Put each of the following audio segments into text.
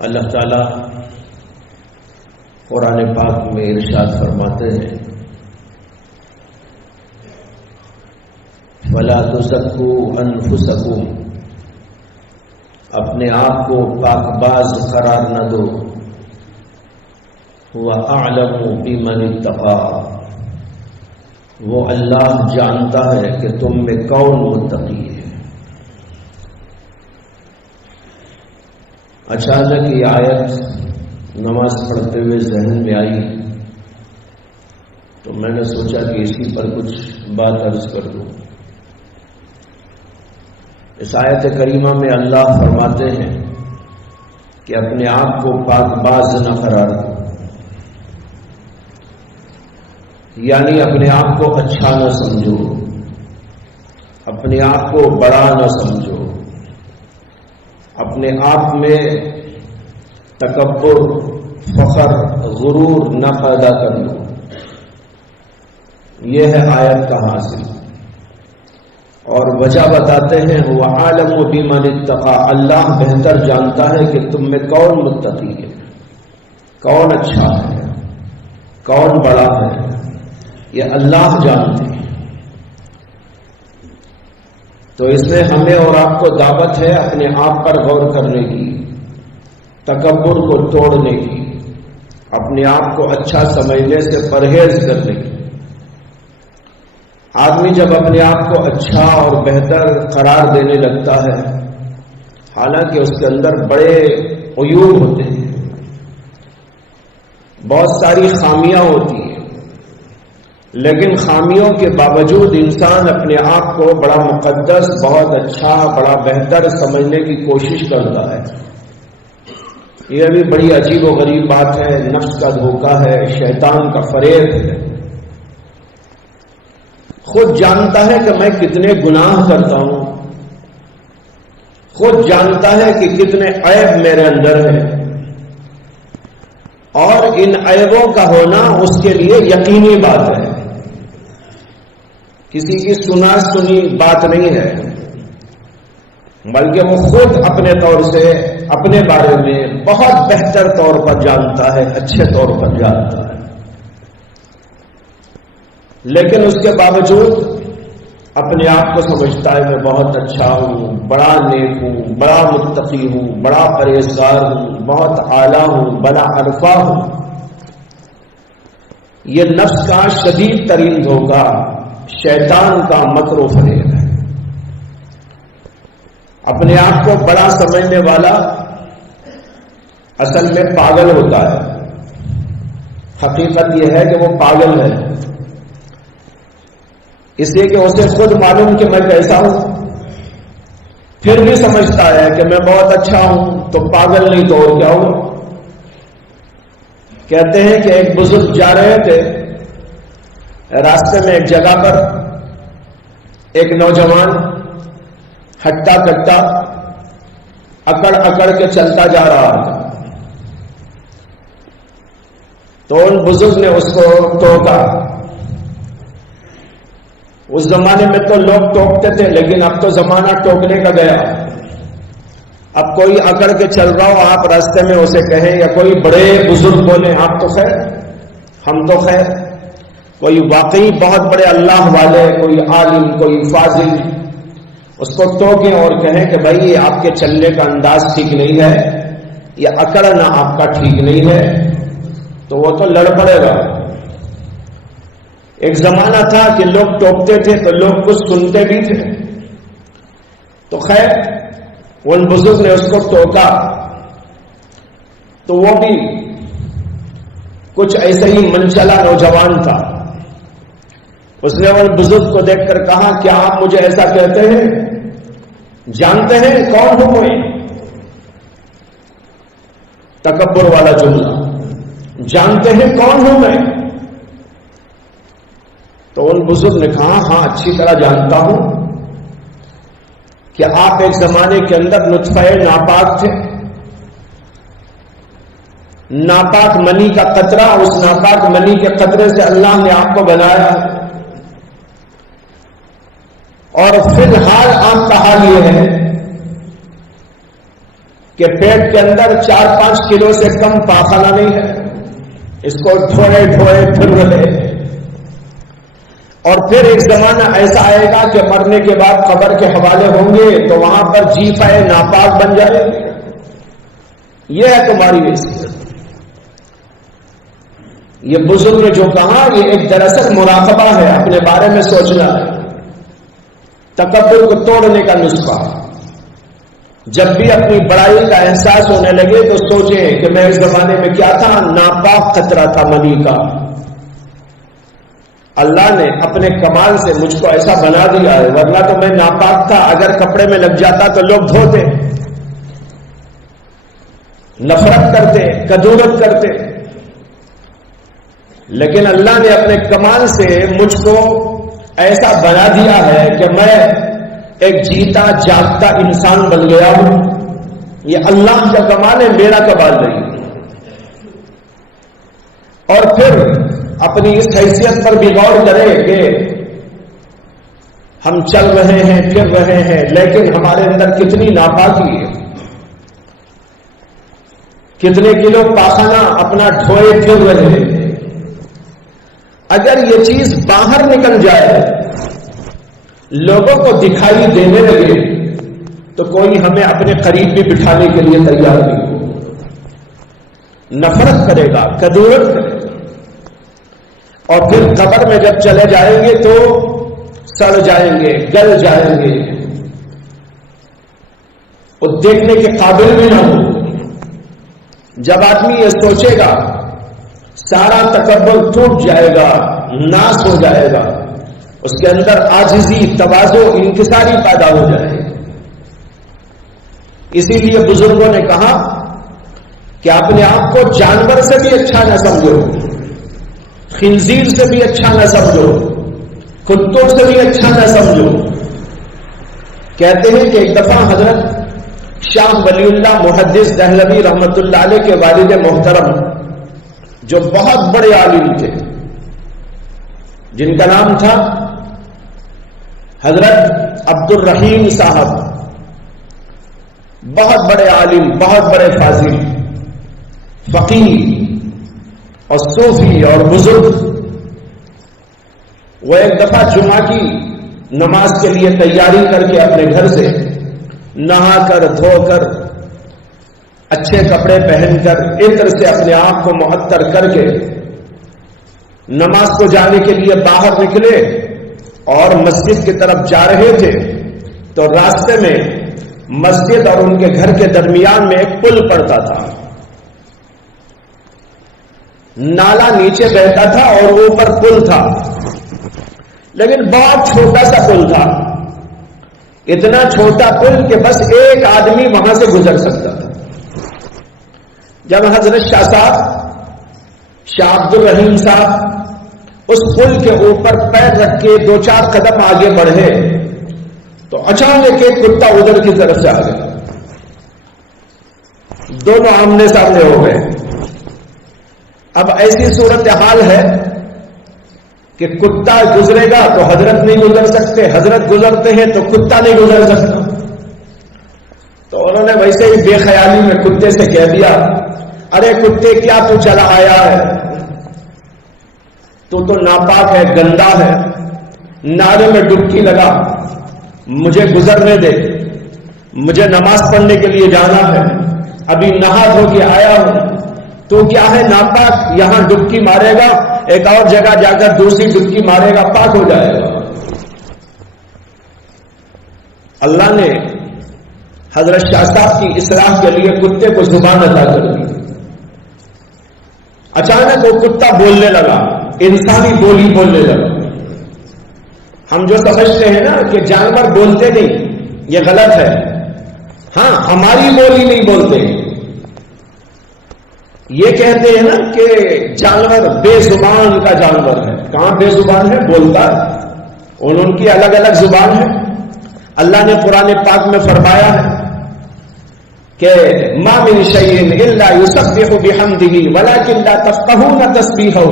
اللہ تعالی قرآن پاک میں ارشاد فرماتے ہیں وَلَا تُزَكُّوا أَنفُسَكُمْ، اپنے آپ کو پاک باز قرار نہ دو، وَأَعْلَمُ بِمَنِ اتَّقَىٰ، وہ اللہ جانتا ہے کہ تم میں کون متقی ہے۔ اچانک یہ آیت نماز پڑھتے ہوئے ذہن میں آئی تو میں نے سوچا کہ اسی پر کچھ بات عرض کر دوں۔ اس آیت کریمہ میں اللہ فرماتے ہیں کہ اپنے آپ کو پاک باز نہ قرار دو، یعنی اپنے آپ کو اچھا نہ سمجھو، اپنے آپ کو بڑا نہ سمجھو، اپنے آپ میں تکبر، فخر، غرور نہ پیدا کر لو۔ یہ ہے آیت کا حاصل، اور وجہ بتاتے ہیں وَعَالَمُ بِمَنِ اتَّقَىٰ، اللہ بہتر جانتا ہے کہ تم میں کون متقی ہے، کون اچھا ہے، کون بڑا ہے، یہ اللہ جانتے ہیں۔ تو اس میں ہمیں اور آپ کو دعوت ہے اپنے آپ پر غور کرنے کی، تکبر کو توڑنے کی، اپنے آپ کو اچھا سمجھنے سے پرہیز کرنے کی۔ آدمی جب اپنے آپ کو اچھا اور بہتر قرار دینے لگتا ہے، حالانکہ اس کے اندر بڑے عیوب ہوتے ہیں، بہت ساری خامیاں ہوتی ہیں، لیکن خامیوں کے باوجود انسان اپنے آپ کو بڑا مقدس، بہت اچھا، بڑا بہتر سمجھنے کی کوشش کرتا ہے۔ یہ بھی بڑی عجیب و غریب بات ہے، نفس کا دھوکہ ہے، شیطان کا فریب ہے۔ خود جانتا ہے کہ میں کتنے گناہ کرتا ہوں، خود جانتا ہے کہ کتنے عیب میرے اندر ہیں، اور ان عیبوں کا ہونا اس کے لیے یقینی بات ہے، کسی کی سنا سنی بات نہیں ہے، بلکہ وہ خود اپنے طور سے اپنے بارے میں بہت بہتر طور پر جانتا ہے، اچھے طور پر جانتا ہے، لیکن اس کے باوجود اپنے آپ کو سمجھتا ہے میں بہت اچھا ہوں، بڑا نیک ہوں، بڑا متقی ہوں، بڑا پرہیزگار ہوں، بہت اعلیٰ ہوں، بڑا عرفہ ہوں۔ یہ نفس کا شدید ترین دھوکہ، شیطان کا مکر و فریب ہے۔ اپنے آپ کو بڑا سمجھنے والا اصل میں پاگل ہوتا ہے۔ حقیقت یہ ہے کہ وہ پاگل ہے، اس لیے کہ اسے خود معلوم کہ میں کیسا ہوں، پھر بھی سمجھتا ہے کہ میں بہت اچھا ہوں، تو پاگل نہیں تو اور کیا ہوں۔ کہتے ہیں کہ ایک بزرگ جا رہے تھے، راستے میں ایک جگہ پر ایک نوجوان ہٹتا کٹتا اکڑ اکڑ کے چلتا جا رہا تھا، تو ان بزرگ نے اس کو ٹوکا۔ اس زمانے میں تو لوگ ٹوکتے تھے، لیکن اب تو زمانہ ٹوکنے کا گیا۔ اب کوئی اکڑ کے چل رہا ہو، آپ راستے میں اسے کہیں، یا کوئی بڑے بزرگ بولے آپ تو خیر، ہم تو خیر، کوئی واقعی بہت بڑے اللہ والے، کوئی عالم، کوئی فاضل، اس کو ٹوکیں اور کہیں کہ بھائی یہ آپ کے چلنے کا انداز ٹھیک نہیں ہے، یہ اکڑنا آپ کا ٹھیک نہیں ہے، تو وہ تو لڑ پڑے گا۔ ایک زمانہ تھا کہ لوگ ٹوکتے تھے تو لوگ کچھ سنتے بھی تھے، تو خیر ان بزرگ نے اس کو ٹوکا، تو وہ بھی کچھ ایسے ہی منچلا نوجوان تھا، اس نے ان بزرگ کو دیکھ کر کہا کیا آپ مجھے ایسا کہتے ہیں؟ جانتے ہیں کون ہوں میں؟ تکبر والا جملہ، جانتے ہیں کون ہوں میں؟ تو ان بزرگ نے کہا ہاں اچھی طرح جانتا ہوں کہ آپ ایک زمانے کے اندر نطفہ ناپاک تھے، ناپاک منی کا قطرہ، اس ناپاک منی کے قطرے سے اللہ نے آپ کو بنایا، اور فی الحال آپ کا حال یہ ہے کہ پیٹ کے اندر 4-5 کلو سے کم پاخانہ نہیں ہے، اس کو ڈھوئے ڈھوئے پھر رہے ہیں۔ اور پھر ایک زمانہ ایسا آئے گا کہ مرنے کے بعد قبر کے حوالے ہوں گے تو وہاں پر جیفائے ناپاک بن جائے گے۔ یہ ہے تمہاری حیثیت۔ یہ بزرگ نے جو کہا یہ ایک دراصل مراقبہ ہے، اپنے بارے میں سوچنا ہے، تکبر کو توڑنے کا نسخہ۔ جب بھی اپنی بڑائی کا احساس ہونے لگے تو سوچیں کہ میں اس زمانے میں کیا تھا، ناپاک قطرہ تھا منی کا۔ اللہ نے اپنے کمال سے مجھ کو ایسا بنا دیا ہے، ورنہ تو میں ناپاک تھا، اگر کپڑے میں لگ جاتا تو لوگ دھوتے، نفرت کرتے، کدورت کرتے، لیکن اللہ نے اپنے کمال سے مجھ کو ایسا بنا دیا ہے کہ میں ایک جیتا جاگتا انسان بن گیا ہوں۔ یہ اللہ کا کمال ہے، میرا کمال نہیں۔ اور پھر اپنی اس حیثیت پر بھی غور کریں کہ ہم چل رہے ہیں، پھر رہے ہیں، لیکن ہمارے اندر کتنی ناپاکی ہے، کتنے کلو پاخانہ اپنا ڈھوئے پھر رہے ہیں۔ اگر یہ چیز باہر نکل جائے، لوگوں کو دکھائی دینے لگے، تو کوئی ہمیں اپنے قریب بھی بٹھانے کے لیے تیار نہیں ہو، نفرت کرے گا، کدورت کرے گا۔ اور پھر قبر میں جب چلے جائیں گے تو سڑ جائیں گے، گل جائیں گے، وہ دیکھنے کے قابل بھی نہ ہو۔ جب آدمی یہ سوچے گا سارا تکبر ٹوٹ جائے گا، ناس ہو جائے گا، اس کے اندر عاجزی، تواضع، انکساری پیدا ہو جائے گی۔ اسی لیے بزرگوں نے کہا کہ اپنے آپ کو جانور سے بھی اچھا نہ سمجھو، خنزیر سے بھی اچھا نہ سمجھو، کتوں سے بھی اچھا نہ سمجھو۔ کہتے ہیں کہ ایک دفعہ حضرت شاہ ولی اللہ محدث دہلوی رحمت اللہ علیہ کے والد محترم، جو بہت بڑے عالم تھے، جن کا نام تھا حضرت عبد الرحیم صاحب، بہت بڑے عالم، بہت بڑے فاضل، فقیہ اور صوفی اور بزرگ، وہ ایک دفعہ جمعہ کی نماز کے لیے تیاری کر کے اپنے گھر سے نہا کر، دھو کر، اچھے کپڑے پہن کر، عطر سے اپنے آپ کو معطر کر کے نماز کو جانے کے لیے باہر نکلے اور مسجد کی طرف جا رہے تھے تو راستے میں مسجد اور ان کے گھر کے درمیان میں ایک پل پڑتا تھا۔ نالا نیچے بہتا تھا اور اوپر پل تھا، لیکن بہت چھوٹا سا پل تھا، اتنا چھوٹا پل کہ بس ایک آدمی وہاں سے گزر سکتا تھا۔ جب حضرت شاہ عبد الرحیم صاحب اس پل کے اوپر پیر رکھ کے 2-4 قدم آگے بڑھے تو اچانک ایک کتا ادھر کی طرف سے آ گیا، دونوں آمنے سامنے ہو گئے۔ اب ایسی صورتحال ہے کہ کتا گزرے گا تو حضرت نہیں گزر سکتے، حضرت گزرتے ہیں تو کتا نہیں گزر سکتا۔ تو انہوں نے ویسے ہی بے خیالی میں کتے سے کہہ دیا، ارے کتے کیا تو چلا آیا ہے، تو ناپاک ہے، گندا ہے، نالے میں ڈبکی لگا، مجھے گزرنے دے، مجھے نماز پڑھنے کے لیے جانا ہے، ابھی نہا دھو کے آیا ہوں، تو کیا ہے ناپاک، یہاں ڈبکی مارے گا، ایک اور جگہ جا کر دوسری ڈبکی مارے گا، پاک ہو جائے گا۔ اللہ نے حضرت شاہ صاحب کی اصلاح کے لیے کتے کو زبان عطا کر دی۔ اچانک وہ کتا بولنے لگا، انسانی بولی بولنے لگا۔ ہم جو سمجھتے ہیں نا کہ جانور بولتے نہیں، یہ غلط ہے۔ ہاں، ہماری بولی نہیں بولتے، یہ کہتے ہیں نا کہ جانور بے زبان کا جانور ہے۔ کہاں بے زبان ہے؟ بولتا ہے، ان کی الگ الگ زبان ہے۔ اللہ نے قرآن پاک میں فرمایا ہے کہ ما من شیء الا یسبح بحمدہ ولکن لا تفقہون تسبیحہ،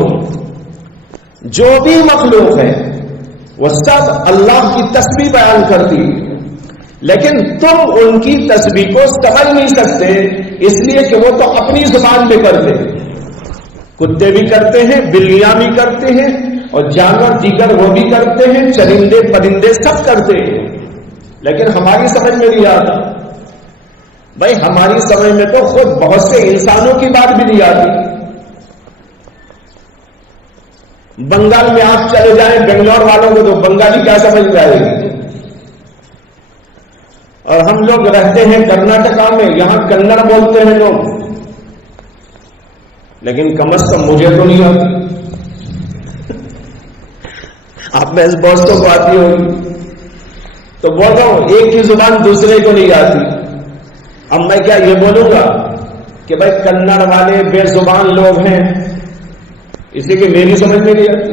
جو بھی مخلوق ہے وہ سب اللہ کی تسبیح بیان کرتی ہے، لیکن تم ان کی تسبیح کو سمجھ نہیں سکتے، اس لیے کہ وہ تو اپنی زبان میں کرتے ہیں، کتے بھی کرتے ہیں، بلیاں بھی کرتے ہیں، اور جانور دیگر وہ بھی کرتے ہیں، چرندے پرندے سب کرتے ہیں، لیکن ہماری سمجھ میں نہیں آتا۔ بھائی ہماری سمجھ میں تو خود بہت سے انسانوں کی بات بھی نہیں آتی۔ بنگال میں آپ چلے جائیں، بنگلور والوں کو تو بنگالی کیا سمجھ میں آئے گی، اور ہم لوگ رہتے ہیں کرناٹکا میں، یہاں کنڑ بولتے ہیں لوگ، لیکن کم از کم مجھے تو نہیں آتی، آپ میں اس دوستوں کو آتی ہوگی، تو بول رہا ہوں ایک کی زبان دوسرے کو نہیں آتی۔ اب میں کیا یہ بولوں گا کہ بھائی کنڑ والے بے زبان لوگ ہیں، اسی کی میری سمجھ میں نہیں آتی؟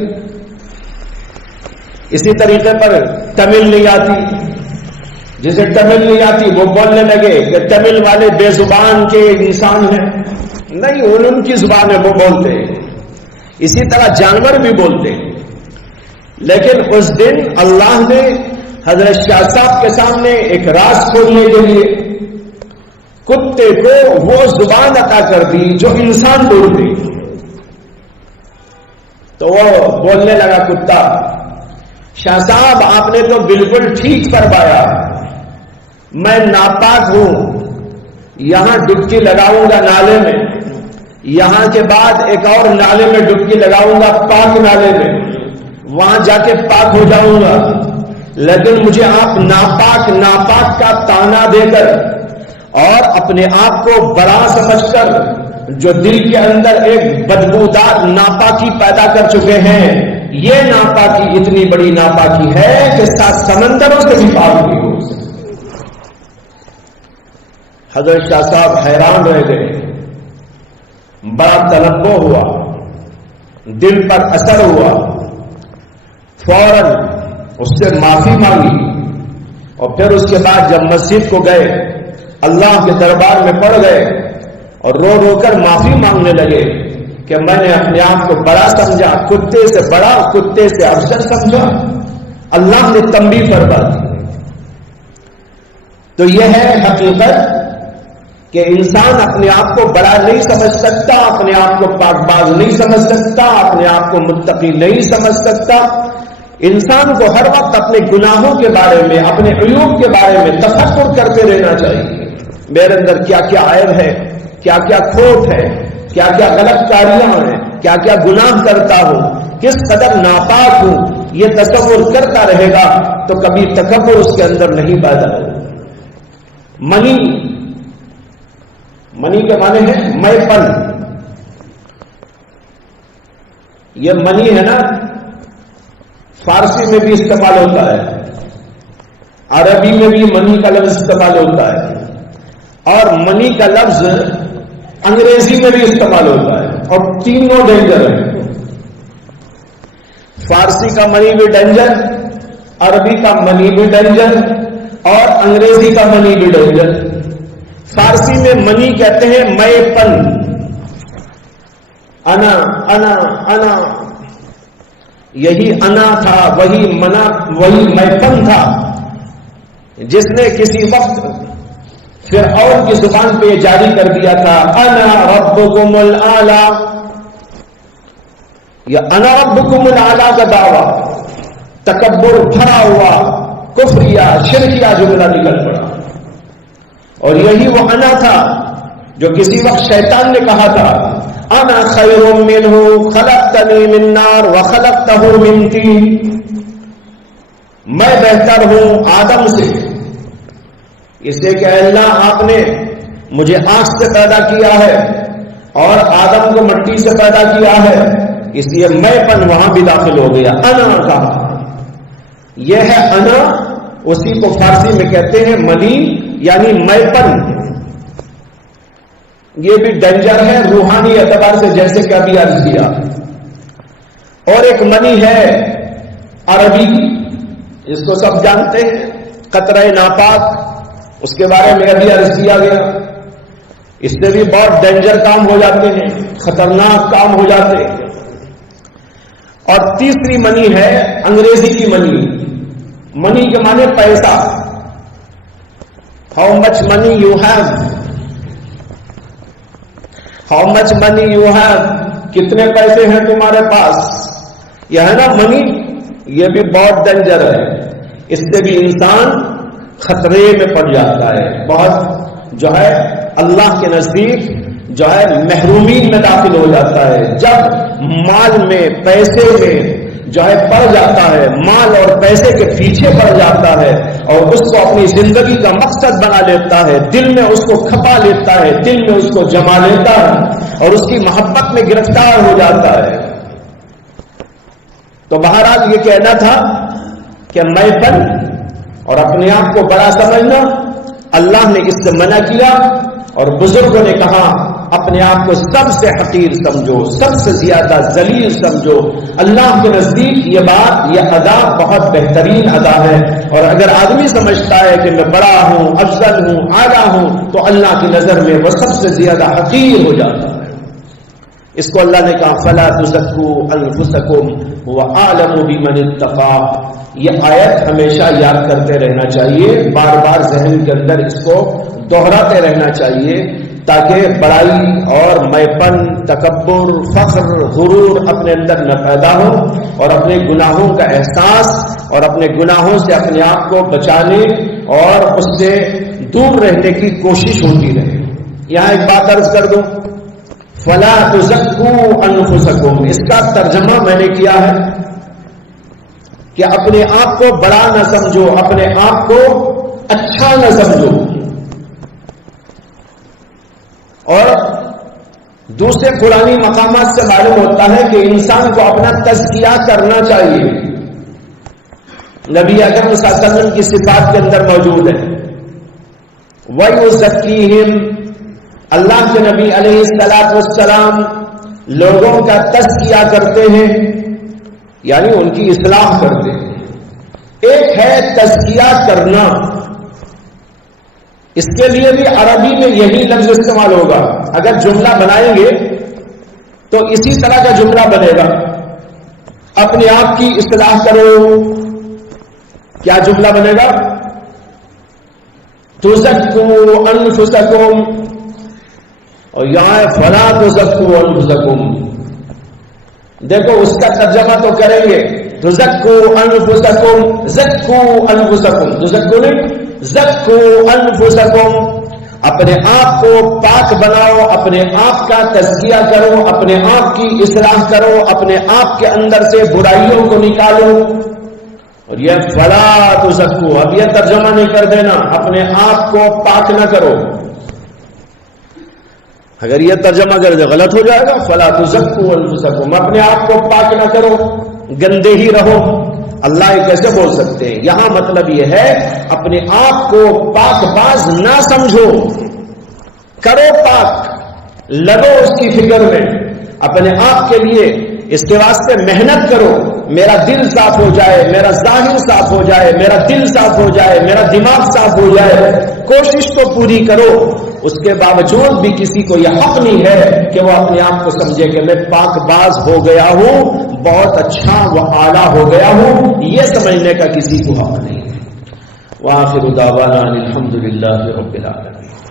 اسی طریقے پر تمل نہیں آتی، جسے تمل نہیں آتی وہ بولنے لگے کہ تمل والے بے زبان کے انسان ہیں، نہیں، ان کی زبان ہے وہ بولتے ہیں، اسی طرح جانور بھی بولتے ہیں۔ لیکن اس دن اللہ نے حضرت شاہ صاحب کے سامنے ایک راز کھولنے کے لیے کتے کو وہ زبان عطا کر دی جو انسان بولتے، تو وہ بولنے لگا کتا، شاہ صاحب آپ نے تو بالکل ٹھیک فرمایا، میں ناپاک ہوں، یہاں ڈبکی لگاؤں گا نالے میں، یہاں کے بعد ایک اور نالے میں ڈبکی لگاؤں گا پاک نالے میں، وہاں جا کے پاک ہو جاؤں گا، لیکن مجھے آپ ناپاک ناپاک کا تانا دے کر اور اپنے آپ کو بڑا سمجھ کر جو دل کے اندر ایک بدبودار ناپاکی پیدا کر چکے ہیں، یہ ناپاکی اتنی بڑی ناپاکی ہے کہ 7 سمندروں سے بھی پار نہیں ہو سکتی۔ حضرت شاہ صاحب حیران رہ گئے، بڑا تنبہ ہوا، دل پر اثر ہوا، فوراً اس سے معافی مانگی، اور پھر اس کے بعد جب مسجد کو گئے، اللہ کے دربار میں پڑ گئے اور رو رو کر معافی مانگنے لگے کہ میں نے اپنے آپ کو بڑا سمجھا، کتے سے بڑا، کتے سے افضل سمجھا، اللہ نے تنبیہ فرما دی۔ تو یہ ہے حقیقت کہ انسان اپنے آپ کو بڑا نہیں سمجھ سکتا، اپنے آپ کو پاک باز نہیں سمجھ سکتا، اپنے آپ کو متقی نہیں سمجھ سکتا۔ انسان کو ہر وقت اپنے گناہوں کے بارے میں، اپنے عیوب کے بارے میں تفکر کرتے رہنا چاہیے، میرے اندر کیا کیا عیب ہے، کیا کیا کھوٹ ہے، کیا کیا غلط کاریاں ہیں، کیا کیا گناہ کرتا ہوں، کس قدر ناپاک ہوں، یہ تصور کرتا رہے گا تو کبھی تکبر اس کے اندر نہیں پیدا ہوگا۔ منی کے معنی ہے میں پن، یہ منی ہے نا، فارسی میں بھی استعمال ہوتا ہے، عربی میں بھی منی کا لفظ استعمال ہوتا ہے، اور منی کا لفظ انگریزی میں بھی استعمال ہوتا ہے، اور تینوں ڈینجر ہیں۔ فارسی کا منی بھی ڈینجر، عربی کا منی بھی ڈینجر، اور انگریزی کا منی بھی ڈینجر۔ فارسی میں منی کہتے ہیں میں پن، انا انا انا، یہی انا تھا، وہی منا، وہی میں پن تھا، جس نے کسی وقت فرعون کی زبان پہ جاری کر دیا تھا انا ربکم الاعلی، یہ انا ربکم الاعلی کا دعویٰ تکبر بھرا ہوا کفریہ شرکیہ جملہ نکل پڑا، اور یہی وہ انا تھا جو کسی وقت شیطان نے کہا تھا انا خیر منہ خلقتنی من نار وخلقتہ من طین، میں بہتر ہوں آدم سے، اس لیے کہ اللہ آپ نے مجھے آگ سے پیدا کیا ہے اور آدم کو مٹی سے پیدا کیا ہے، اس لیے میں پن وہاں بھی داخل ہو گیا، انا کہا۔ یہ ہے انا، اسی کو فارسی میں کہتے ہیں منی، یعنی میں پن۔ یہ بھی ڈینجر ہے روحانی اعتبار سے، جیسے کہ ابھی عرض کیا۔ اور ایک منی ہے عربی، اس کو سب جانتے ہیں، قطرہ ناپاک، اس کے بارے میں ابھی عرض کیا گیا، اس سے بھی بہت ڈینجر کام ہو جاتے ہیں، خطرناک کام ہو جاتے ہیں۔ اور تیسری منی ہے انگریزی کی منی، منی کے معنی پیسہ، How much money you have? How much money you have? کتنے پیسے ہیں تمہارے پاس؟ یہ ہے نا منی، یہ بھی بہت ڈینجر ہے. اس سے بھی انسان خطرے میں پڑ جاتا ہے، بہت جو ہے اللہ کے نزدیک جو ہے محرومین میں داخل ہو جاتا ہے. جب مال میں پیسے میں جو ہے پڑ جاتا ہے، مال اور پیسے کے پیچھے پڑ جاتا ہے اور اس کو اپنی زندگی کا مقصد بنا لیتا ہے، دل میں اس کو کھپا لیتا ہے، دل میں اس کو جما لیتا ہے اور اس کی محبت میں گرفتار ہو جاتا ہے. تو بہرحال یہ کہنا تھا کہ میں پن اور اپنے آپ کو بڑا سمجھنا اللہ نے اس سے منع کیا، اور بزرگوں نے کہا اپنے آپ کو سب سے حقیر سمجھو، سب سے زیادہ ذلیل سمجھو. اللہ کے نزدیک یہ بات، یہ ادا بہت بہترین ادا ہے، اور اگر آدمی سمجھتا ہے کہ میں بڑا ہوں، افضل ہوں، اعلیٰ ہوں، تو اللہ کی نظر میں وہ سب سے زیادہ حقیر ہو جاتا ہے. اس کو اللہ نے کہا فلا تزکوا انفسکم هو اعلم بمن اتقى. یہ آیت ہمیشہ یاد کرتے رہنا چاہیے، بار بار ذہن کے اندر اس کو دہراتے رہنا چاہیے، تاکہ بڑائی اور میپن، تکبر، فخر، غرور اپنے اندر نہ پیدا ہو، اور اپنے گناہوں کا احساس اور اپنے گناہوں سے اپنے آپ کو بچانے اور اس سے دور رہنے کی کوشش ہوتی رہے. یہاں ایک بات عرض کر دوں، فلا تزکوا انفسکم، اس کا ترجمہ میں نے کیا ہے کہ اپنے آپ کو بڑا نہ سمجھو، اپنے آپ کو اچھا نہ سمجھو. اور دوسرے قرآنی مقامات سے معلوم ہوتا ہے کہ انسان کو اپنا تزکیہ کرنا چاہیے. نبی اکرم صلی اللہ علیہ وسلم کی صفات کے اندر موجود ہے وَيُزَكِّيهِمْ. اللہ کے نبی علیہ الصلوۃ والسلام لوگوں کا تزکیہ کرتے ہیں، یعنی ان کی اصلاح کرتے ہیں. ایک ہے تزکیہ کرنا، اس کے لیے بھی عربی میں یہی لفظ استعمال ہوگا. اگر جملہ بنائیں گے تو اسی طرح کا جملہ بنے گا، اپنے آپ کی اصلاح کرو. کیا جملہ بنے گا؟ تزکوا انفسکم، اور یہاں فلا تزکوا انفسکم. دیکھو اس کا ترجمہ تو کریں گے، تزکوا انفسکم، زکوا انفسکم، تزکوا نہیں، زکوا انفسکم. اپنے آپ کو پاک بناؤ، اپنے آپ کا تزکیہ کرو، اپنے آپ کی اصلاح کرو، اپنے آپ کے اندر سے برائیوں کو نکالو. اور یہ فلا تزکوا، اب یہ ترجمہ نہیں کر دینا اپنے آپ کو پاک نہ کرو. اگر یہ ترجمہ کر دے غلط ہو جائے گا. فلا تزکوا انفسکم، اپنے آپ کو پاک نہ کرو، گندے ہی رہو. اللہ یہ کیسے بول سکتے ہیں؟ یہاں مطلب یہ ہے اپنے آپ کو پاک باز نہ سمجھو، کرو پاک، لگو اس کی فکر میں، اپنے آپ کے لیے اس کے واسطے محنت کرو. میرا دل صاف ہو جائے، میرا ظاہر صاف ہو جائے، میرا دل صاف ہو جائے، میرا دماغ صاف ہو جائے. کوشش تو پوری کرو. اس کے باوجود بھی کسی کو یہ حق نہیں ہے کہ وہ اپنے آپ کو سمجھے کہ میں پاک باز ہو گیا ہوں، بہت اچھا و اعلیٰ ہو گیا ہوں. یہ سمجھنے کا کسی کو حق نہیں ہے. وآخر دعوانا الحمد للہ رب العالمین.